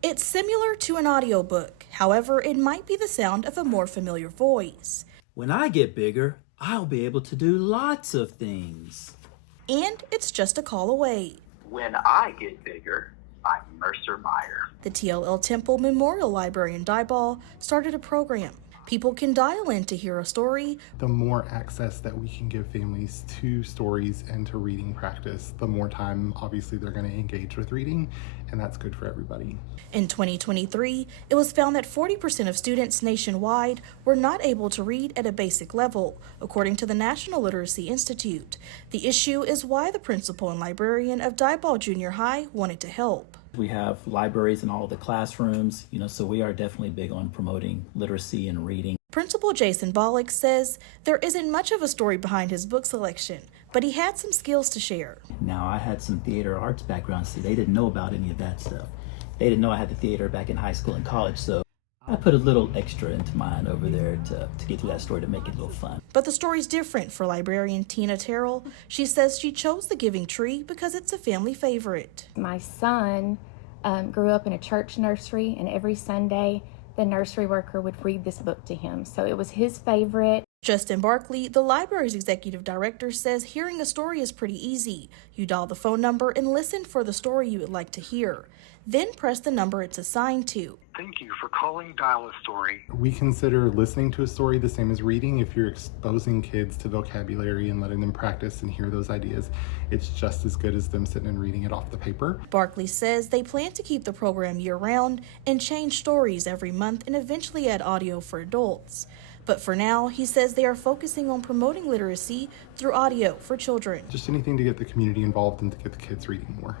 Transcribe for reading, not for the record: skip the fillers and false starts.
It's similar to an audiobook, however, it might be the sound of a more familiar voice. When I get bigger, I'll be able to do lots of things. And it's just a call away. When I get bigger, I'm Mercer Meyer. The T.L.L Temple Memorial Library in Diboll started a program. People can dial in to hear a story. The more access that we can give families to stories and to reading practice, the more time, obviously, they're going to engage with reading, and that's good for everybody. In 2023, it was found that 40% of students nationwide were not able to read at a basic level, according to the National Literacy Institute. The issue is why the principal and librarian of Diboll Junior High wanted to help. We have libraries in all of the classrooms, so we are definitely big on promoting literacy and reading. Principal Jason Bollock says there isn't much of a story behind his book selection, but he had some skills to share. Now, I had some theater arts background, so they didn't know about any of that stuff. They didn't know I had the theater back in high school and college, so I put a little extra into mine over there to get through that story to make it a little fun. But the story's different for librarian T.L.L. She says she chose The Giving Tree because it's a family favorite. My son grew up in a church nursery, and every Sunday the nursery worker would read this book to him, so it was his favorite. Justin Barkley, the library's executive director, says hearing a story is pretty easy. You dial the phone number and listen for the story you would like to hear. Then press the number it's assigned to. Thank you for calling Dial a Story. We consider listening to a story the same as reading. If you're exposing kids to vocabulary and letting them practice and hear those ideas, it's just as good as them sitting and reading it off the paper. Barkley says they plan to keep the program year-round and change stories every month and eventually add audio for adults. But for now, he says they are focusing on promoting literacy through audio for children. Just anything to get the community involved and to get the kids reading more.